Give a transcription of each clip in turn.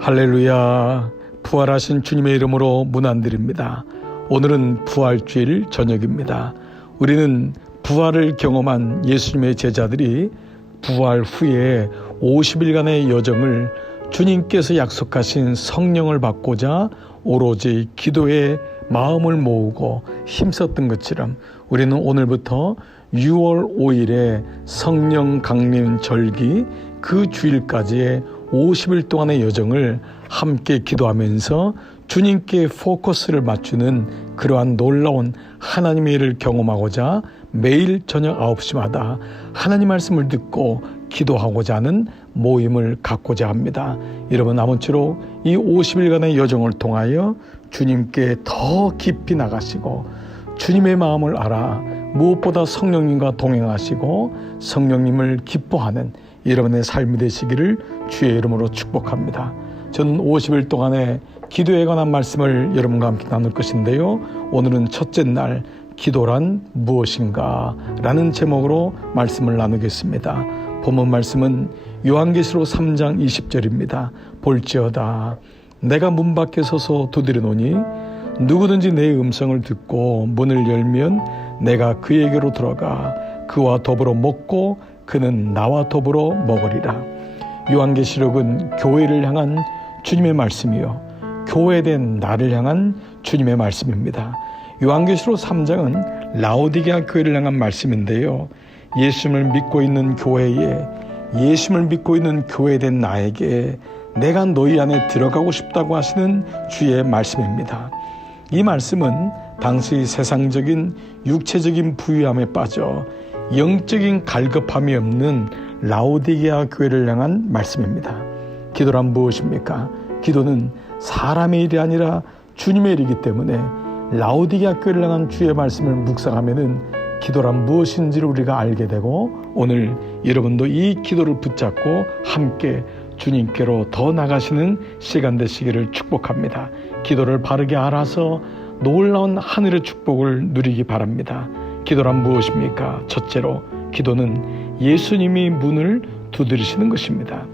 할렐루야. 부활하신 주님의 이름으로 문안드립니다. 오늘은 부활주일 저녁입니다. 우리는 부활을 경험한 예수님의 제자들이 부활 후에 50일간의 여정을 주님께서 약속하신 성령을 받고자 오로지 기도에 마음을 모으고 힘썼던 것처럼 우리는 오늘부터 6월 5일에 성령 강림 절기 그 주일까지의 50일 동안의 여정을 함께 기도하면서 주님께 포커스를 맞추는 그러한 놀라운 하나님의 일을 경험하고자 매일 저녁 9시마다 하나님 말씀을 듣고 기도하고자 하는 모임을 갖고자 합니다. 여러분, 아무쪼록 이 50일간의 여정을 통하여 주님께 더 깊이 나가시고 주님의 마음을 알아 무엇보다 성령님과 동행하시고 성령님을 기뻐하는 여러분의 삶이 되시기를 주의 이름으로 축복합니다. 저는 50일 동안의 기도에 관한 말씀을 여러분과 함께 나눌 것인데요. 오늘은 첫째 날 기도란 무엇인가 라는 제목으로 말씀을 나누겠습니다. 본문 말씀은 요한계시록 3장 20절입니다. 볼지어다 내가 문 밖에 서서 두드리노니 누구든지 내 음성을 듣고 문을 열면 내가 그에게로 들어가 그와 더불어 먹고 그는 나와 더불어 먹으리라. 요한계시록은 교회를 향한 주님의 말씀이요 교회된 나를 향한 주님의 말씀입니다. 요한계시록 3장은 라오디게아 교회를 향한 말씀인데요. 예수님을 믿고 있는 교회에 예수님을 믿고 있는 교회된 나에게 내가 너희 안에 들어가고 싶다고 하시는 주의 말씀입니다. 이 말씀은 당시 세상적인 육체적인 부유함에 빠져 영적인 갈급함이 없는 라오디게아 교회를 향한 말씀입니다. 기도란 무엇입니까? 기도는 사람의 일이 아니라 주님의 일이기 때문에 라오디게아 교회를 향한 주의 말씀을 묵상하면은 기도란 무엇인지를 우리가 알게 되고 오늘 여러분도 이 기도를 붙잡고 함께 주님께로 더 나가시는 시간 되시기를 축복합니다. 기도를 바르게 알아서 놀라운 하늘의 축복을 누리기 바랍니다. 기도란 무엇입니까? 첫째로 기도는 예수님이 문을 두드리시는 것입니다.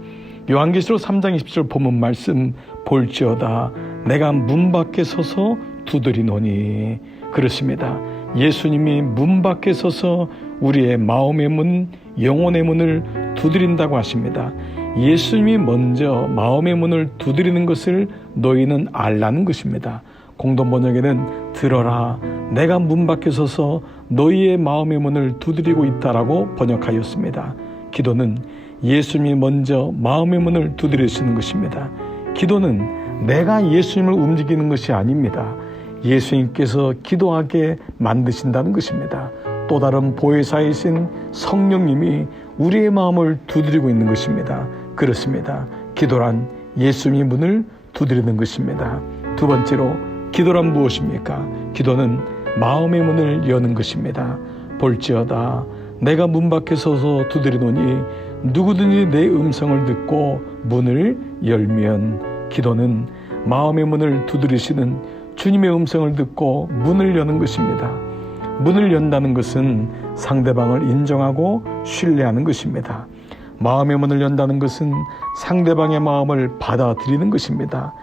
요한계시록 3장 20절 본문 말씀 볼지어다 내가 문 밖에 서서 두드리노니 그렇습니다. 예수님이 문 밖에 서서 우리의 마음의 문, 영혼의 문을 두드린다고 하십니다. 예수님이 먼저 마음의 문을 두드리는 것을 너희는 알라는 것입니다. 공동 번역에는 들어라 내가 문 밖에 서서 너희의 마음의 문을 두드리고 있다라고 번역하였습니다. 기도는 예수님이 먼저 마음의 문을 두드리시는 것입니다. 기도는 내가 예수님을 움직이는 것이 아닙니다. 예수님께서 기도하게 만드신다는 것입니다. 또 다른 보혜사이신 성령님이 우리의 마음을 두드리고 있는 것입니다. 그렇습니다. 기도란 예수님이 문을 두드리는 것입니다. 두 번째로 기도란 무엇입니까? 기도는 마음의 문을 여는 것입니다. 볼지어다 내가 문 밖에 서서 두드리노니 누구든지 내 음성을 듣고 문을 열면 기도는 마음의 문을 두드리시는 주님의 음성을 듣고 문을 여는 것입니다. 문을 연다는 것은 상대방을 인정하고 신뢰하는 것입니다. 마음의 문을 연다는 것은 상대방의 마음을 받아들이는 것입니다.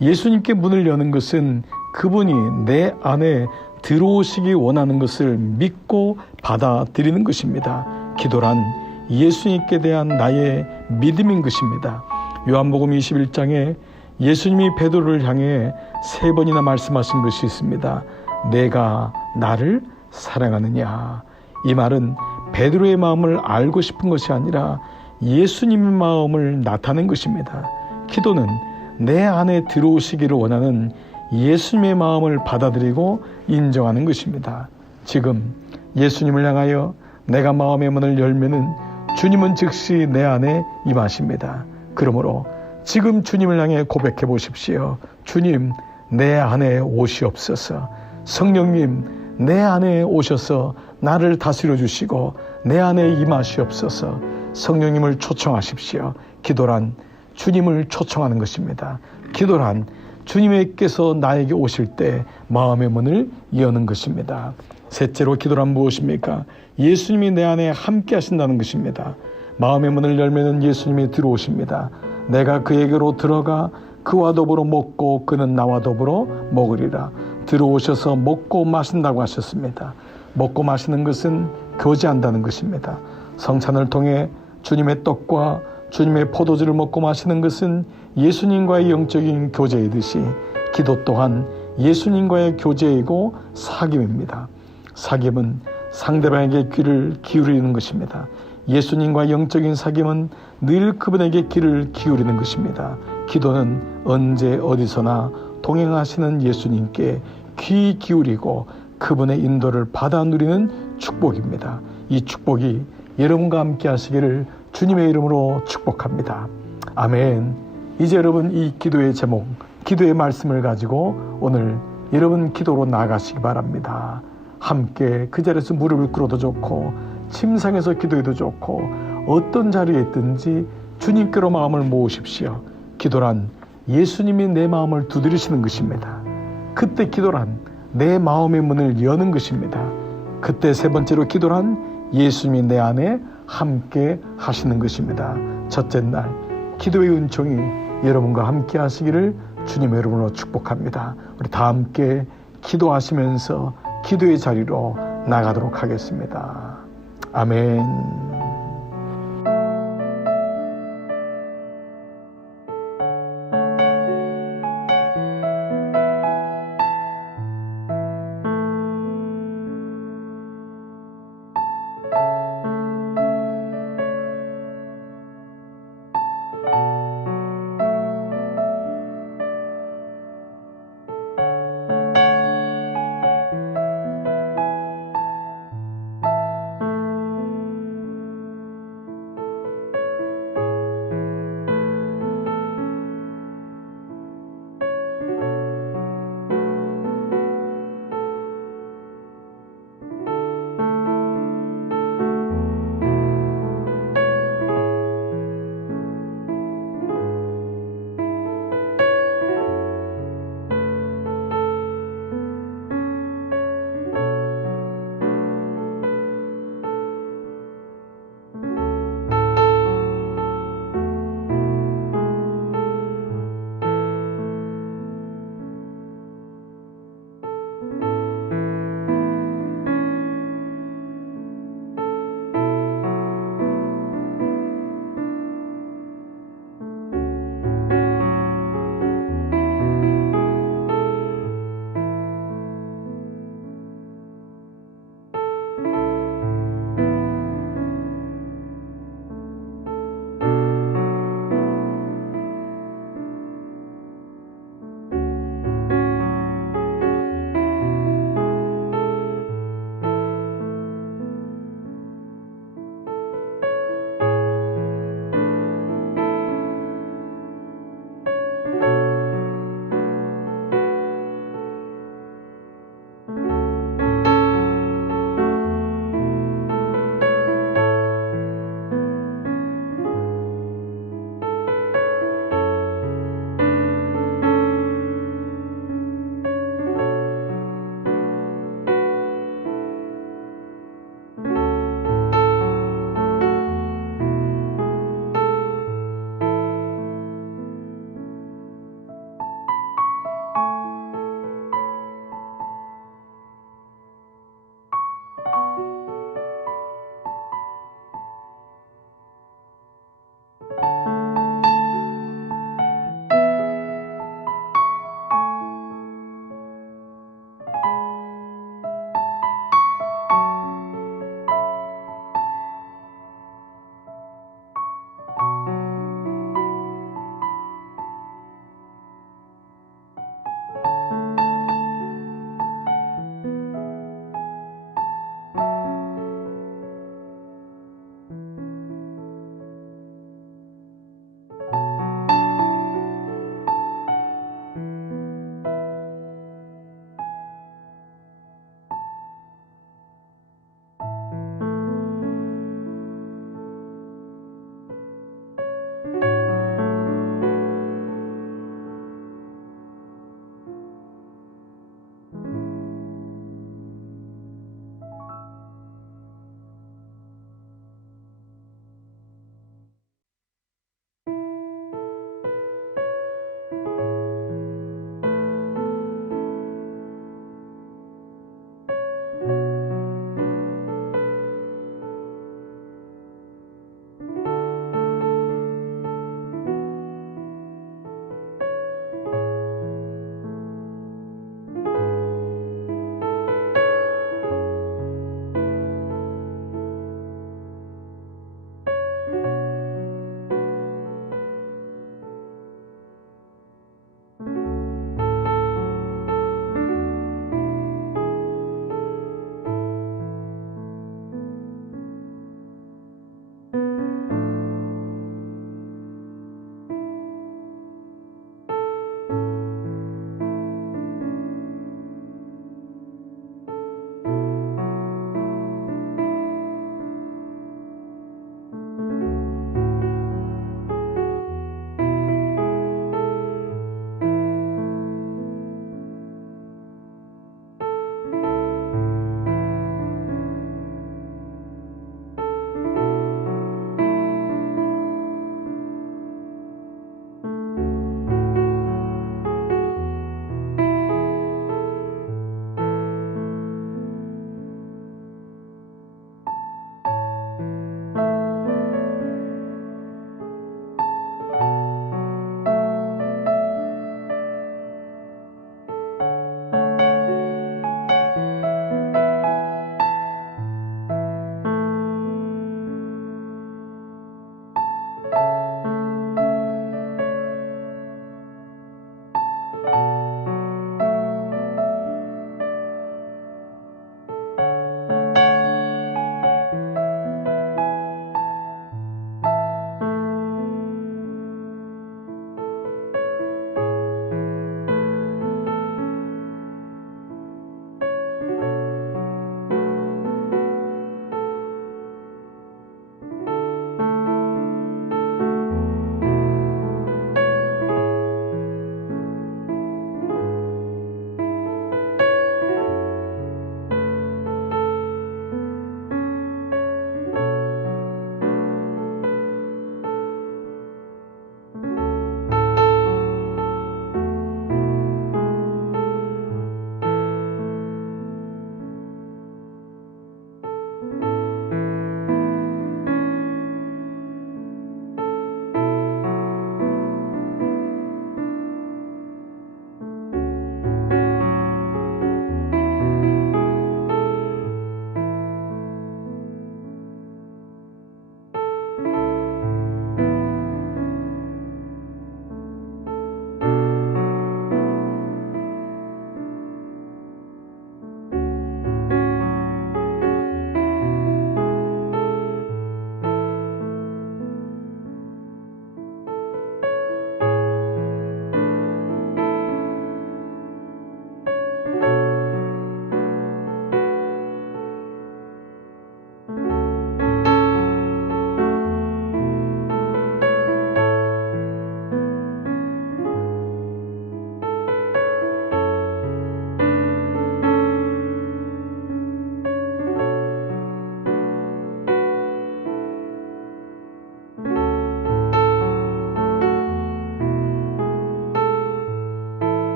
예수님께 문을 여는 것은 그분이 내 안에 들어오시기 원하는 것을 믿고 받아들이는 것입니다. 기도란 예수님께 대한 나의 믿음인 것입니다. 요한복음 21장에 예수님이 베드로를 향해 3번이나 말씀하신 것이 있습니다. 내가 나를 사랑하느냐. 이 말은 베드로의 마음을 알고 싶은 것이 아니라 예수님의 마음을 나타낸 것입니다. 기도는 내 안에 들어오시기를 원하는 예수님의 마음을 받아들이고 인정하는 것입니다. 지금 예수님을 향하여 내가 마음의 문을 열면은 주님은 즉시 내 안에 임하십니다. 그러므로 지금 주님을 향해 고백해 보십시오. 주님, 내 안에 오시옵소서. 성령님, 내 안에 오셔서 나를 다스려 주시고 내 안에 임하시옵소서. 성령님을 초청하십시오. 기도란 주님을 초청하는 것입니다. 기도란 주님께서 나에게 오실 때 마음의 문을 여는 것입니다. 셋째로 기도란 무엇입니까? 예수님이 내 안에 함께 하신다는 것입니다. 마음의 문을 열면 예수님이 들어오십니다. 내가 그에게로 들어가 그와 더불어 먹고 그는 나와 더불어 먹으리라. 들어오셔서 먹고 마신다고 하셨습니다. 먹고 마시는 것은 교제한다는 것입니다. 성찬을 통해 주님의 떡과 주님의 포도주를 먹고 마시는 것은 예수님과의 영적인 교제이듯이 기도 또한 예수님과의 교제이고 사귐입니다. 사귐은 상대방에게 귀를 기울이는 것입니다. 예수님과 영적인 사귐은 늘 그분에게 귀를 기울이는 것입니다. 기도는 언제 어디서나 동행하시는 예수님께 귀 기울이고 그분의 인도를 받아 누리는 축복입니다. 이 축복이 여러분과 함께 하시기를 주님의 이름으로 축복합니다. 아멘. 이제 여러분 이 기도의 제목, 기도의 말씀을 가지고 오늘 여러분 기도로 나아가시기 바랍니다. 함께 그 자리에서 무릎을 꿇어도 좋고 침상에서 기도해도 좋고 어떤 자리에 있든지 주님께로 마음을 모으십시오. 기도란 예수님이 내 마음을 두드리시는 것입니다. 그때 기도란 내 마음의 문을 여는 것입니다. 그때 세 번째로 기도란 예수님이 내 안에 함께 하시는 것입니다. 첫째 날 기도의 은총이 여러분과 함께 하시기를 주님의 이름으로 축복합니다. 우리 다 함께 기도하시면서 기도의 자리로 나가도록 하겠습니다. 아멘.